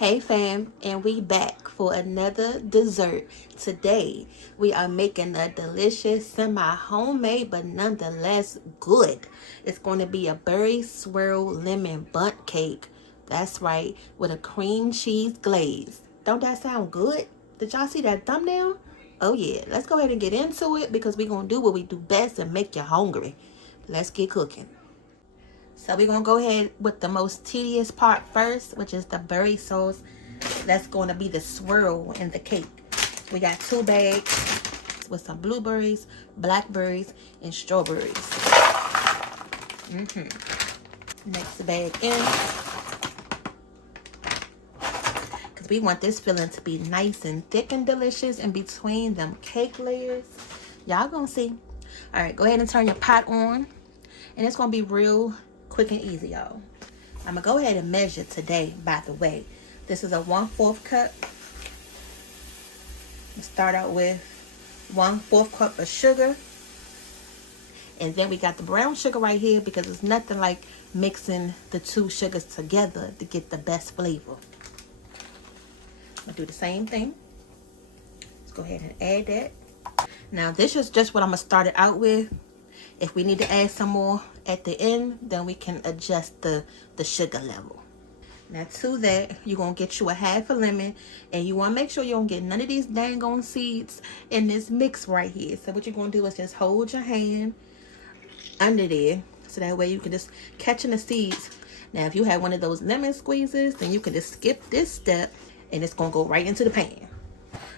Hey fam, and we back for another dessert. Today we are making a delicious semi-homemade but nonetheless good. It's going to be a berry swirl lemon bundt cake. That's right, with a cream cheese glaze. Don't that sound good? Did y'all see that thumbnail? Oh yeah, let's go ahead and get into it because we're going to do what we do best and make you hungry. Let's get cooking. So we're going to go ahead with the most tedious part first, which is the berry sauce. That's going to be the swirl in the cake. We got 2 bags with some blueberries, blackberries, and strawberries. Next bag in. Because we want this filling to be nice and thick and delicious in between them cake layers. Y'all gonna see. All right, go ahead and turn your pot on. And it's going to be real quick and easy, y'all. I'm gonna go ahead and measure today, by the way. This is a 1/4 cup. Start out with 1/4 cup of sugar. And then we got the brown sugar right here because it's nothing like mixing the 2 sugars together to get the best flavor. I'm gonna do the same thing. Let's go ahead and add that. Now this is just what I'm gonna start it out with. If we need to add some more at the end, then we can adjust the sugar level. Now to that, you're going to get you a 1/2 lemon, and you want to make sure you don't get none of these dang on seeds in this mix right here. So what you're going to do is just hold your hand under there, so that way you can just catch in the seeds. Now if you have one of those lemon squeezes, then you can just skip this step, and it's going to go right into the pan.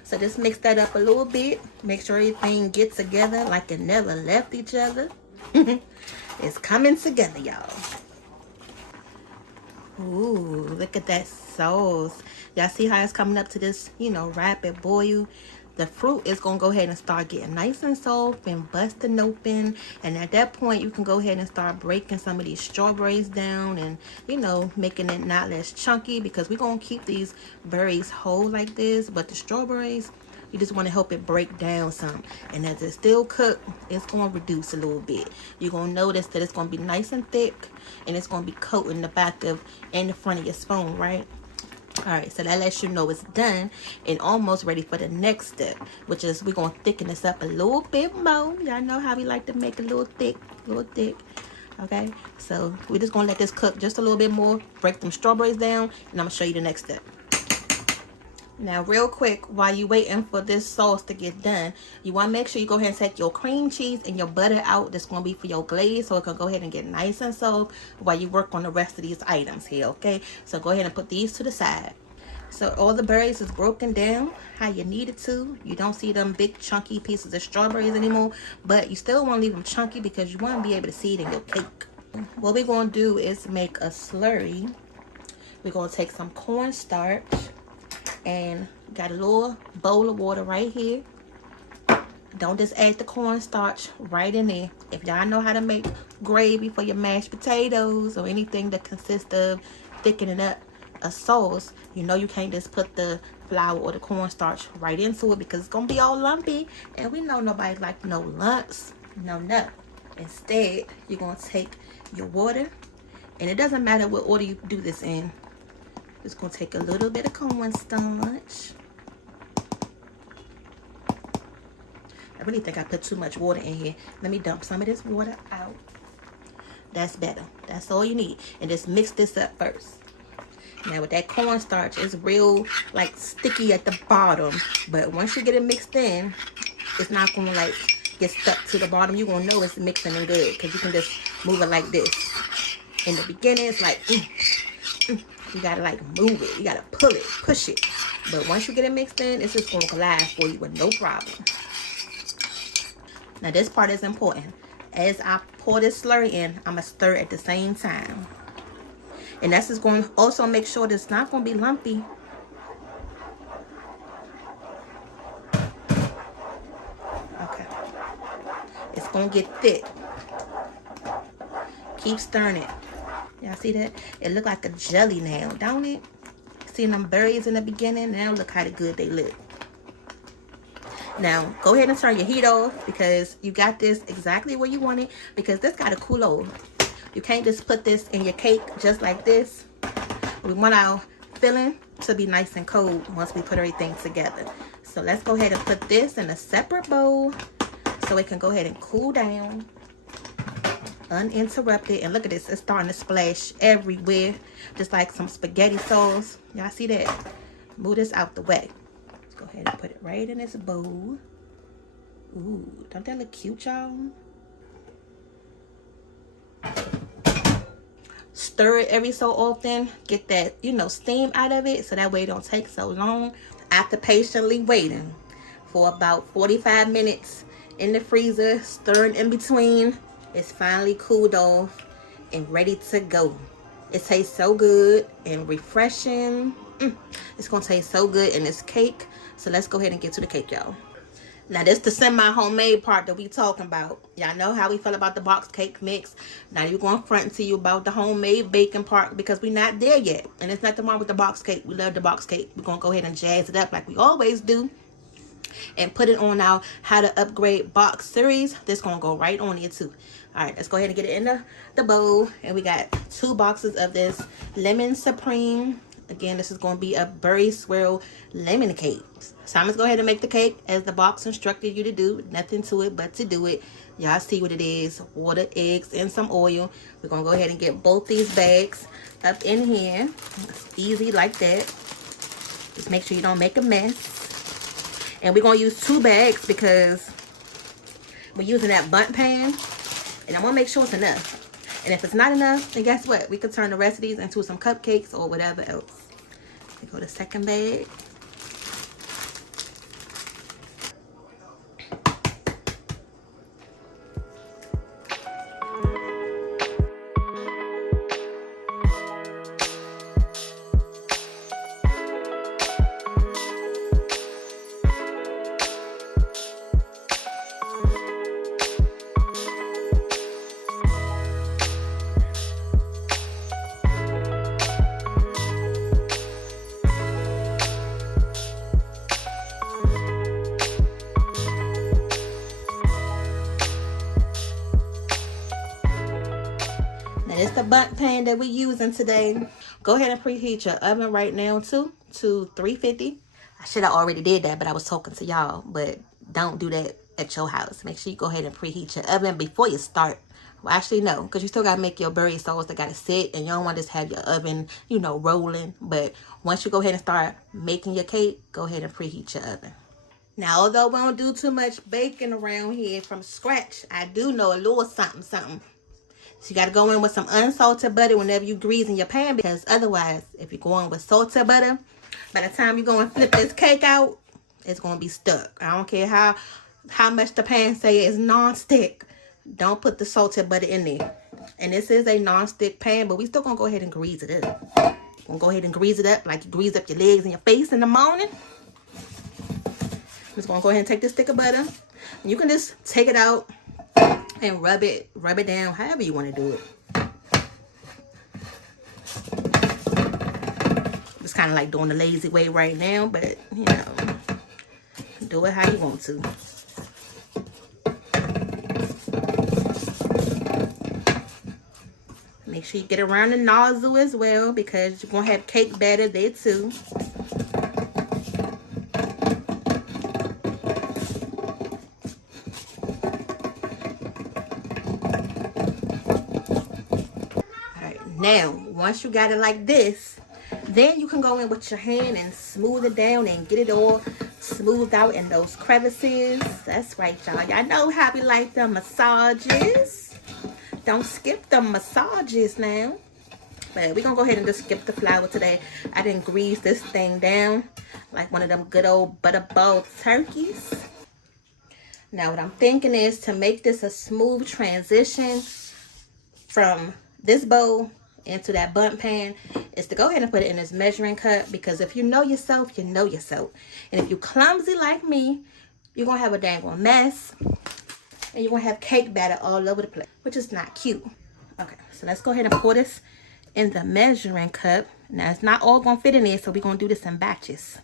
So just mix that up a little bit. Make sure everything gets together like it never left each other. It's coming together, y'all. Ooh, look at that sauce. Y'all see how it's coming up to this, rapid boil? The fruit is going to go ahead and start getting nice and soft and busting open. And at that point, you can go ahead and start breaking some of these strawberries down and, making it not less chunky, because we're going to keep these berries whole like this. But the strawberries, you just want to help it break down some. And as it's still cooked, it's going to reduce a little bit. You're going to notice that it's going to be nice and thick, and it's going to be coating the back of and the front of your spoon, right? Alright, so that lets you know it's done and almost ready for the next step, which is we're going to thicken this up a little bit more. Y'all know how we like to make it a little thick. Okay, so we're just going to let this cook just a little bit more, break them strawberries down, and I'm going to show you the next step. Now, real quick, while you're waiting for this sauce to get done, you want to make sure you go ahead and take your cream cheese and your butter out. That's going to be for your glaze, so it can go ahead and get nice and soft while you work on the rest of these items here, okay? So go ahead and put these to the side. So all the berries is broken down how you need it to. You don't see them big chunky pieces of strawberries anymore, but you still want to leave them chunky because you want to be able to see it in your cake. What we're going to do is make a slurry. We're going to take some cornstarch. And got a little bowl of water right here. Don't just add the cornstarch right in there. If y'all know how to make gravy for your mashed potatoes or anything that consists of thickening up a sauce, you can't just put the flour or the cornstarch right into it because it's gonna be all lumpy, and we know nobody like no lumps. No. Instead, you're gonna take your water, and it doesn't matter what order you do this in. Just gonna take a little bit of cornstarch. I really think I put too much water in here. Let me dump some of this water out. That's better. That's all you need. And just mix this up first. Now with that cornstarch, it's real sticky at the bottom. But once you get it mixed in, it's not gonna get stuck to the bottom. You're gonna know it's mixing and good because you can just move it like this. In the beginning, it's you gotta move it. You gotta pull it, push it. But once you get it mixed in, it's just gonna glide for you with no problem. Now this part is important. As I pour this slurry in, I'm gonna stir at the same time. And that's just going to also make sure that it's not gonna be lumpy. Okay. It's gonna get thick. Keep stirring it. Y'all see that? It look like a jelly now, don't it? See them berries in the beginning? Now look how good they look. Now, go ahead and turn your heat off because you got this exactly where you want it, because this got to cool over. You can't just put this in your cake just like this. We want our filling to be nice and cold once we put everything together. So let's go ahead and put this in a separate bowl so it can go ahead and cool down uninterrupted. And look at this, it's starting to splash everywhere, just like some spaghetti sauce. Y'all see that? Move this out the way. Let's go ahead and put it right in this bowl. Ooh, don't that look cute, y'all? Stir it every so often, get that, you know, steam out of it, so that way it don't take so long. After patiently waiting for about 45 minutes in the freezer, stirring in between, it's finally cooled off and ready to go. It tastes so good and refreshing. It's gonna taste so good in this cake. So let's go ahead and get to the cake, y'all. Now this the semi-homemade part that we talking about. Y'all know how we feel about the box cake mix. Now you're going to front to you about the homemade baking part, because we're not there yet. And there's nothing wrong with the box cake. We love the box cake. We're going to go ahead and jazz it up like we always do, and put it on our how to upgrade box series. This going to go right on here too. All right, let's go ahead and get it in the bowl. And we got 2 boxes of this lemon supreme. Again, this is going to be a berry swirl lemon cake. So I'm going to go ahead and make the cake as the box instructed you to do. Nothing to it but to do it. Y'all see what it is. Water, eggs, and some oil. We're going to go ahead and get both these bags up in here. It's easy like that. Just make sure you don't make a mess. And we're going to use 2 bags because we're using that bundt pan. And I'm going to make sure it's enough. And if it's not enough, then guess what? We could turn the rest of these into some cupcakes or whatever else. We go to the second bag. It's the bundt pan that we're using today. Go ahead and preheat your oven right now too to 350. I should have already did that, but I was talking to y'all. But don't do that at your house. Make sure you go ahead and preheat your oven before you start. Well, actually, no, because you still got to make your berry sauce that got to sit, and you don't want to just have your oven, you know, rolling. But once you go ahead and start making your cake, go ahead and preheat your oven. Now, although we don't do too much baking around here from scratch, I do know a little something. So you got to go in with some unsalted butter whenever you greasing your pan, because otherwise, if you go in with salted butter, by the time you go and flip this cake out, it's going to be stuck. I don't care how much the pan say it's non-stick. Don't put the salted butter in there. And this is a non-stick pan, but we still going to go ahead and grease it up. We're going to go ahead and grease it up like you grease up your legs and your face in the morning. I'm just going to go ahead and take this stick of butter. And you can just take it out and rub it down however you want to do it. It's kind of like doing the lazy way right now, but you know, do it how you want to. Make sure you get around the nozzle as well, because you're going to have cake batter there too. Now, once you got it like this, then you can go in with your hand and smooth it down and get it all smoothed out in those crevices. That's right, y'all. Y'all know how we like the massages. Don't skip the massages now. But we're going to go ahead and just skip the flour today. I didn't grease this thing down like one of them good old butterball turkeys. Now, what I'm thinking is to make this a smooth transition from this bowl into that bundt pan is to go ahead and put it in this measuring cup, because if you know yourself, you know yourself. And if you're clumsy like me, you're going to have a dang old mess, and you're going to have cake batter all over the place, which is not cute. Okay, so let's go ahead and pour this in the measuring cup. Now, it's not all going to fit in there, so we're going to do this in batches.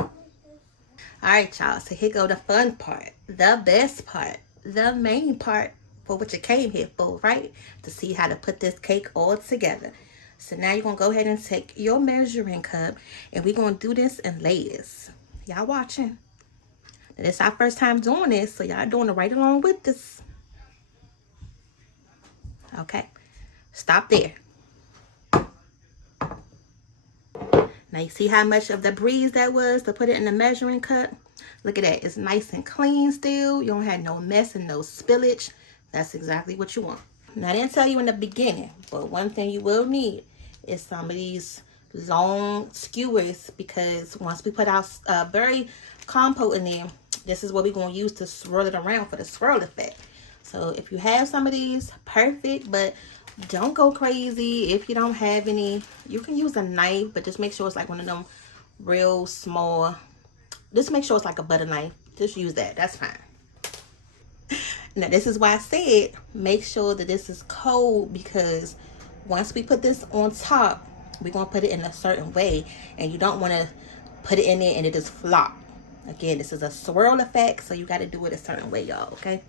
All right, y'all, so here go the fun part, the best part, the main part for what you came here for, right? To see how to put this cake all together. So now you're going to go ahead and take your measuring cup, and we're going to do this in layers. Y'all watching? Now, this is our first time doing this, so y'all doing it right along with us. Okay, stop there. Now you see how much of the breeze that was to put it in the measuring cup? Look at that. It's nice and clean still. You don't have no mess and no spillage. That's exactly what you want. Now, I didn't tell you in the beginning, but one thing you will need is some of these long skewers, because once we put our berry compote in there, this is what we're going to use to swirl it around for the swirl effect. So if you have some of these, perfect, but don't go crazy. If you don't have any, you can use a knife, but just make sure it's like one of them real small. Just make sure it's like a butter knife. Just use that. That's fine. Now, this is why I said make sure that this is cold, because once we put this on top, we're going to put it in a certain way, and you don't want to put it in there and it just flop. Again, this is a swirl effect, so you got to do it a certain way, y'all, okay?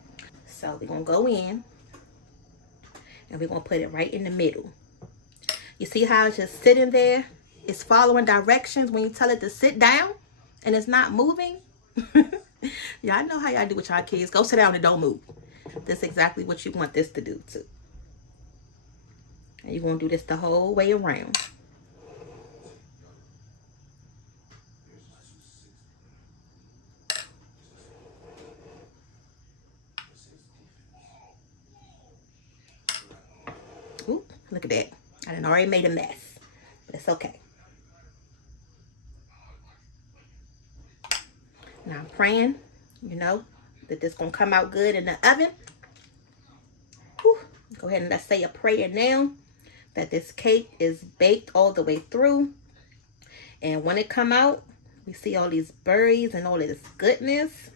So we're going to go in, and we're going to put it right in the middle. You see how it's just sitting there? It's following directions when you tell it to sit down, and it's not moving. Y'all know how y'all do with y'all kids. Go sit down and don't move. That's exactly what you want this to do too. And you're going to do this the whole way around. Ooh, look at that. I done already made a mess, but it's okay. Now I'm praying, you know, that this gonna come out good in the oven. Whew. Go ahead and let's say a prayer now that this cake is baked all the way through. And when it come out, we see all these berries and all this goodness.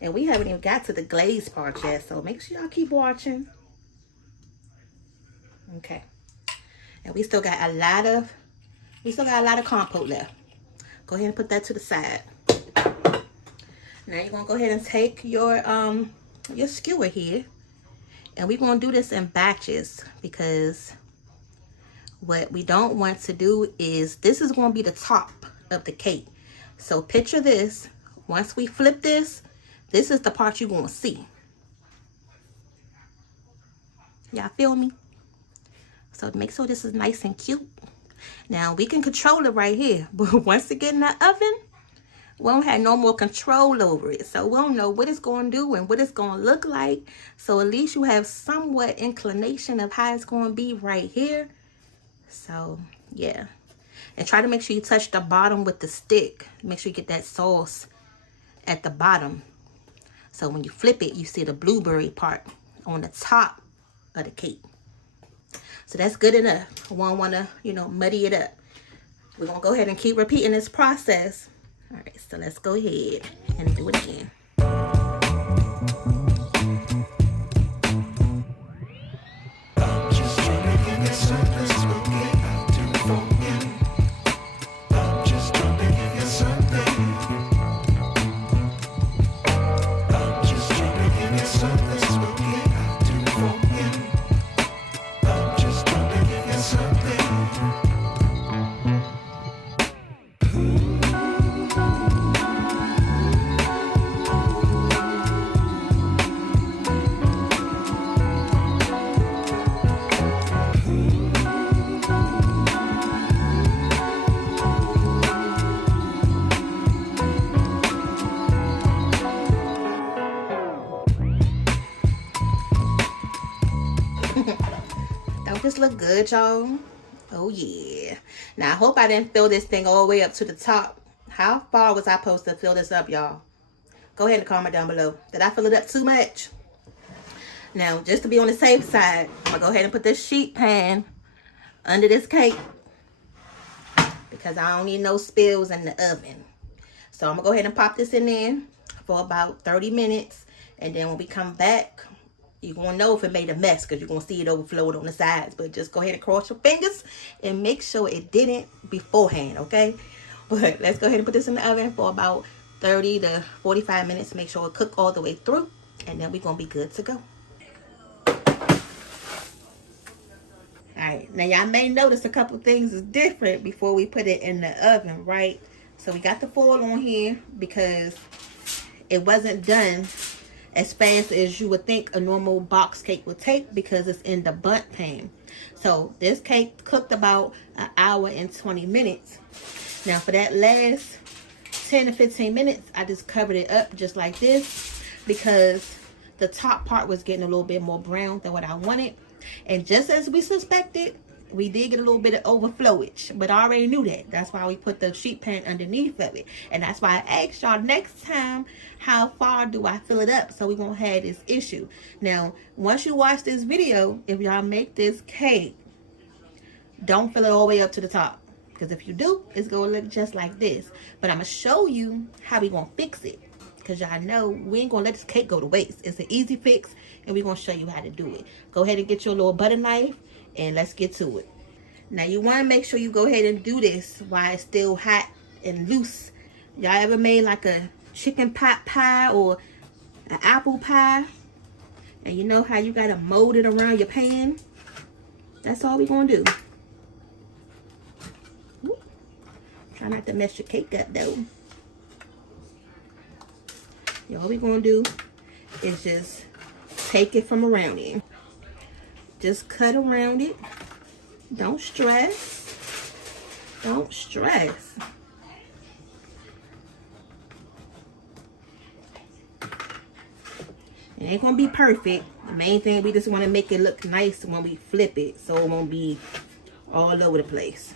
And we haven't even got to the glaze part yet, so make sure y'all keep watching. Okay. And we still got a lot of compote left. Go ahead and put that to the side. Now you're gonna go ahead and take your skewer here, and we're gonna do this in batches, because what we don't want to do is, this is gonna be the top of the cake. So picture this, once we flip this, this is the part you're gonna see. Y'all feel me? So make sure this is nice and cute. Now we can control it right here, but once it get in the oven, we don't have no more control over it. So we don't know what it's going to do and what it's going to look like. So at least you have somewhat inclination of how it's going to be right here. So yeah. And try to make sure you touch the bottom with the stick. Make sure you get that sauce at the bottom. So when you flip it, you see the blueberry part on the top of the cake. So that's good enough. We don't want to, you know, muddy it up. We're going to go ahead and keep repeating this process. All right, so let's go ahead and do it again. Don't this look good, y'all? Oh yeah. Now I hope I didn't fill this thing all the way up to the top. How far was I supposed to fill this up, y'all? Go ahead and comment down below. Did I fill it up too much? Now, just to be on the safe side, I'm gonna go ahead and put this sheet pan under this cake, because I don't need no spills in the oven. So I'm gonna go ahead and pop this in there for about 30 minutes. And then when we come back, you're going to know if it made a mess, because you're going to see it overflowed on the sides. But just go ahead and cross your fingers and make sure it didn't beforehand, okay? But let's go ahead and put this in the oven for about 30 to 45 minutes. Make sure it cook all the way through. And then we're going to be good to go. All Alright, now y'all may notice a couple things is different before we put it in the oven, right? So we got the foil on here because it wasn't done as fast as you would think a normal box cake would take because it's in the bundt pan. So this cake cooked about an hour and 20 minutes. Now for that last 10 to 15 minutes, I just covered it up just like this because the top part was getting a little bit more brown than what I wanted. And just as we suspected, we did get a little bit of overflowage, but I already knew that. That's why we put the sheet pan underneath of it. And that's why I asked y'all next time, how far do I fill it up so we won't have this issue. Now, once you watch this video, if y'all make this cake, don't fill it all the way up to the top. Because if you do, it's going to look just like this. But I'm going to show you how we going to fix it. Because y'all know we ain't going to let this cake go to waste. It's an easy fix, and we're going to show you how to do it. Go ahead and get your little butter knife, and let's get to it. Now, you want to make sure you go ahead and do this while it's still hot and loose. Y'all ever made like a chicken pot pie or an apple pie? And you know how you got to mold it around your pan? That's all we're going to do. Try not to mess your cake up, though. All we're going to do is just take it from around it. Just cut around it. Don't stress. Don't stress. It ain't going to be perfect. The main thing, we just want to make it look nice when we flip it so it won't be all over the place.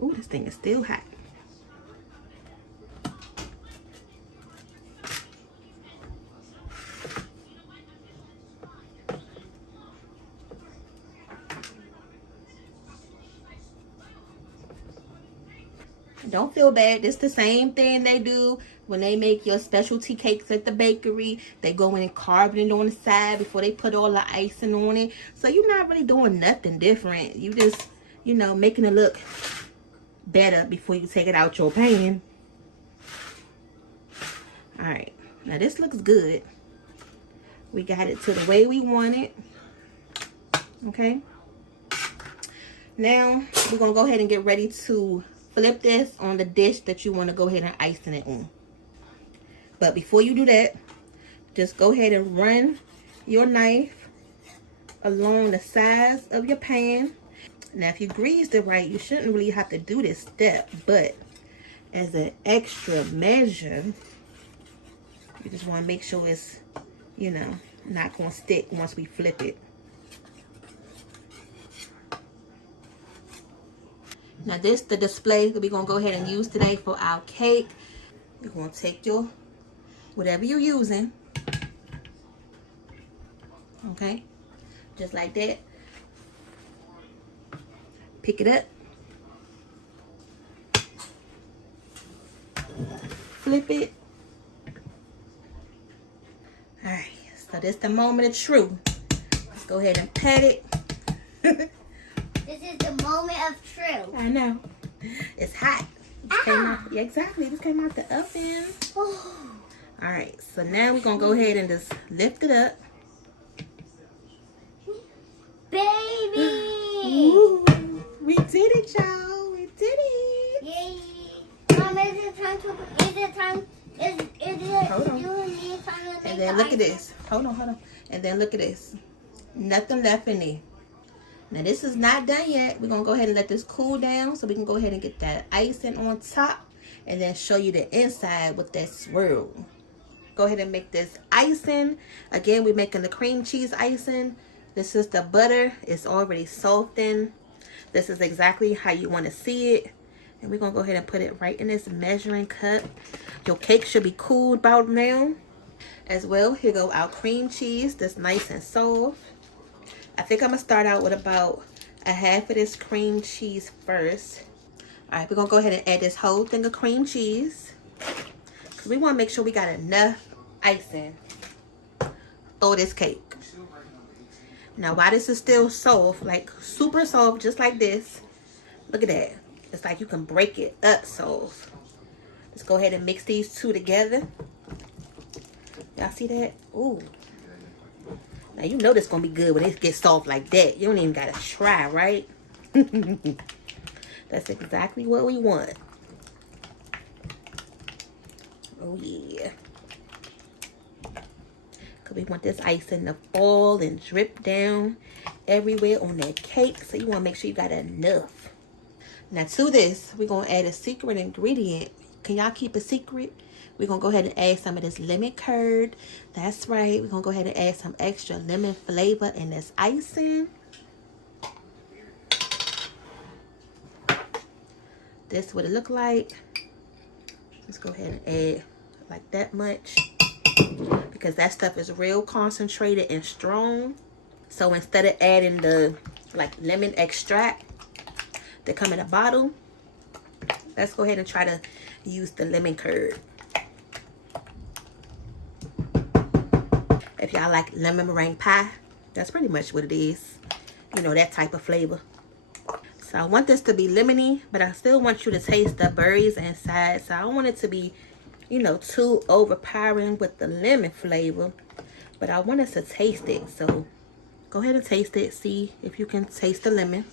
Oh, this thing is still hot. Don't feel bad. It's the same thing they do when they make your specialty cakes at the bakery. They go in and carve it on the side before they put all the icing on it. So you're not really doing nothing different. You just, you know, making it look better before you take it out your pan. Alright, now this looks good. We got it to the way we want it. Okay, now we're gonna go ahead and get ready to flip this on the dish that you want to go ahead and icing it on. But before you do that, just go ahead and run your knife along the sides of your pan. Now, if you greased it right, you shouldn't really have to do this step, but as an extra measure, you just want to make sure it's, you know, not going to stick once we flip it. Now, this the display that we're going to go ahead and use today for our cake. You're going to take your, whatever you're using, okay, just like that. Pick it up, flip it. All right, so this is the moment of truth. Let's go ahead and pat it. This is the moment of truth. I know. It's hot. Yeah, exactly. This came out the oven. Oh. All right, so now we're going to go ahead and just lift it up. Baby! Ooh, we did it, y'all. We did it. Yay! Mom, is it time to, is it time, is it, Hold on. you need time to make And then the look at this. Hold on. And then look at this. Nothing left in there. Now, this is not done yet. We're going to go ahead and let this cool down so we can go ahead and get that icing on top and then show you the inside with that swirl. Go ahead and make this icing. Again, we're making the cream cheese icing. This is the butter. It's already softened. This is exactly how you want to see it. And we're going to go ahead and put it right in this measuring cup. Your cake should be cooled about now. As well, here go our cream cheese that's nice and soft. I think I'm going to start out with about a half of this cream cheese first. All right, we're going to go ahead and add this whole thing of cream cheese. Because we want to make sure we got enough icing for this cake. Now, while this is still soft, like super soft, just like this, look at that. It's like you can break it up soft. Let's go ahead and mix these two together. Y'all see that? Ooh. Now you know this gonna be good when it gets soft like that. You don't even gotta try, right? That's exactly what we want. Oh yeah. Cause we want this icing to fall and drip down everywhere on that cake. So you wanna make sure you got enough. Now to this, we're gonna add a secret ingredient. Can y'all keep a secret? We're going to go ahead and add some of this lemon curd. That's right. We're going to go ahead and add some extra lemon flavor in this icing. This is what it look like. Let's go ahead and add like that much. Because that stuff is real concentrated and strong. So instead of adding the like lemon extract that come in a bottle, let's go ahead and try to use the lemon curd. If y'all like lemon meringue pie, that's pretty much what it is. You know, that type of flavor. So I want this to be lemony, but I still want you to taste the berries inside. So I don't want it to be, you know, too overpowering with the lemon flavor. But I want us to taste it. So go ahead and taste it. See if you can taste the lemon.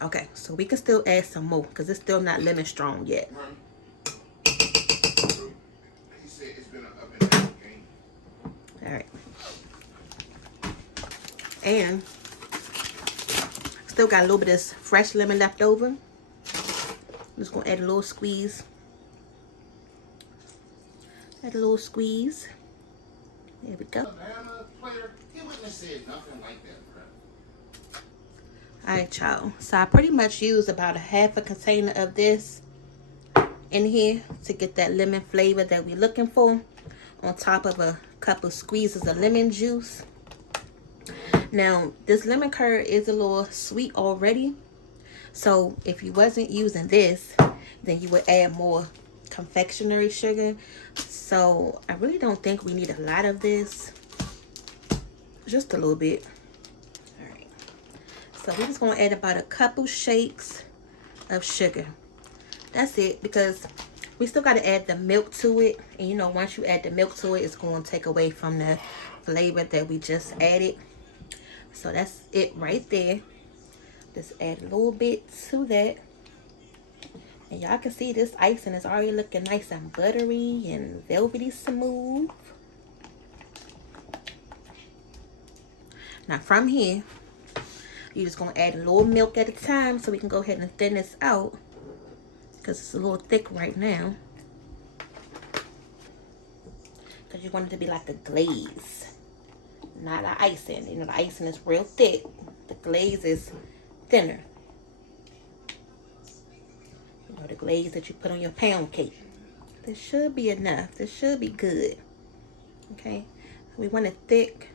Okay, so we can still add some more because it's still not lemon strong yet. Alright. And still got a little bit of this fresh lemon left over. I'm just going to add a little squeeze. Add a little squeeze. There we go. Alright, y'all. So I pretty much used about a half a container of this in here to get that lemon flavor that we're looking for, on top of a couple squeezes of lemon juice. Now, this lemon curd is a little sweet already. So if you wasn't using this, then you would add more confectionery sugar. So I really don't think we need a lot of this. Just a little bit. Alright. So we're just going to add about a couple shakes of sugar. That's it, because we still got to add the milk to it. And you know, once you add the milk to it, it's going to take away from the flavor that we just added. So that's it right there. Just add a little bit to that. And y'all can see this icing is already looking nice and buttery and velvety smooth. Now from here, you're just going to add a little milk at a time so we can go ahead and thin this out. Because it's a little thick right now. Because you want it to be like a glaze. Not an icing. You know, the icing is real thick. The glaze is thinner. You know, the glaze that you put on your pound cake. This should be enough. This should be good. Okay. We want it thick.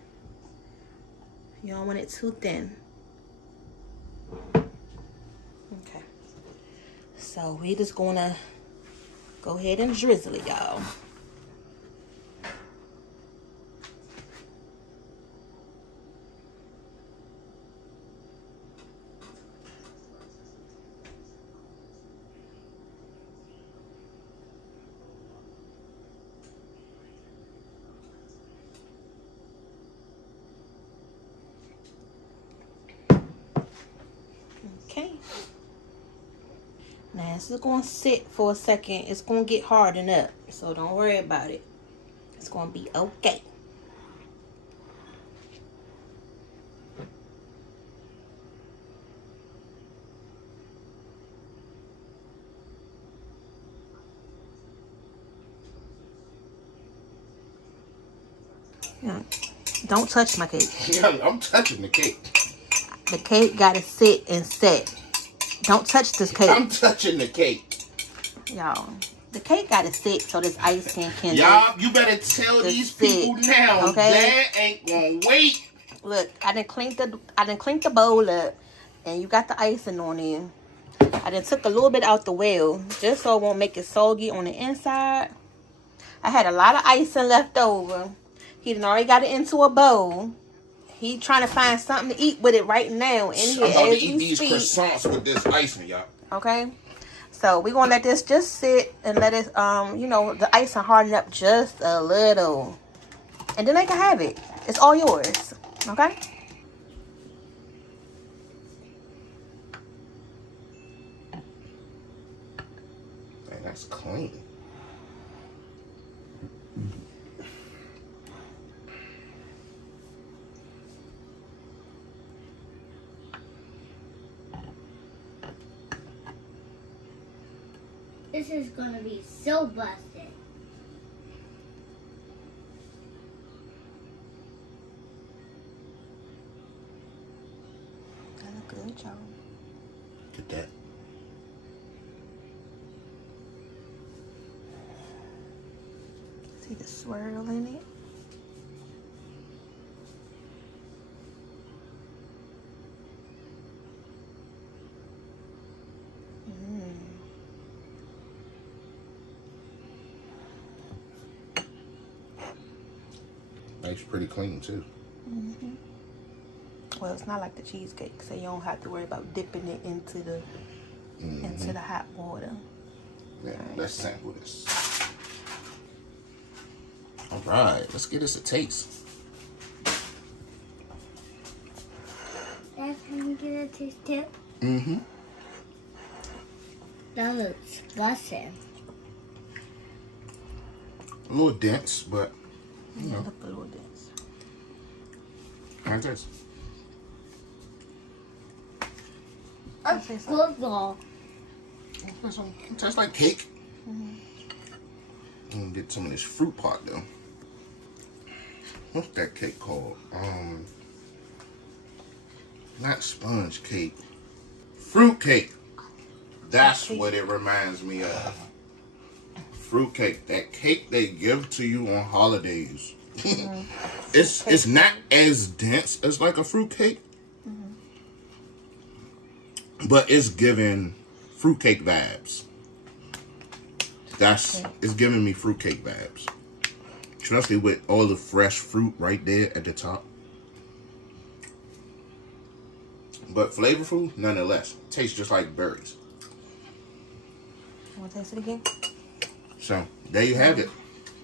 You don't want it too thin. Okay. So we just gonna go ahead and drizzle it, y'all. Okay. Now this is going to sit for a second. It's going to get hardened up. So don't worry about it. It's going to be okay. Yeah. Don't touch my cake. Yeah, I'm touching the cake. The cake got to sit and set. Don't touch this cake. I'm touching the cake. Y'all, the cake got to sit so this icing can. Y'all, you better tell these people now. Okay? Dad ain't gonna wait. Look, I done cleaned the bowl up, and you got the icing on it. I done took a little bit out the well just so it won't make it soggy on the inside. I had a lot of icing left over. He done already got it into a bowl. He trying to find something to eat with it right now. In here, I'm about to as eat we these speak. croissants with this icing, y'all. Okay. So we're gonna let this just sit and let it you know, the icing harden up just a little. And then they can have it. It's all yours. Okay? Man, that's clean. This is gonna be so busted. That look good, y'all. Get that. See the swirl in it? Makes pretty clean too. Well, it's not like the cheesecake, so you don't have to worry about dipping it into the hot water. Yeah, let's sample this. All right, let's give this a taste. Dad, can you get a taste tip? Mm-hmm. That looks busted. A little dense, but you know. Look a little dense. How's this? A football. It tastes like cake. I'm gonna get some of this fruit pot though. What's that cake called? Not sponge cake. Fruit cake. That's what it reminds me of. Fruit cake. That cake they give to you on holidays. It's not as dense as like a fruit cake. But it's giving fruitcake vibes. It's giving me fruitcake vibes. Especially with all the fresh fruit right there at the top. But flavorful, nonetheless. Tastes just like berries. You want to taste it again? So, there you have it.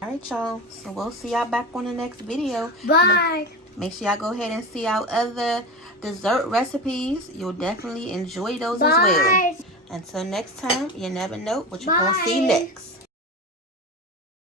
Alright, y'all. So we'll see y'all back on the next video. Bye. Make sure y'all go ahead and see our other dessert recipes. You'll definitely enjoy those as well. Bye. Until next time, you never know what you're going to Bye. see next.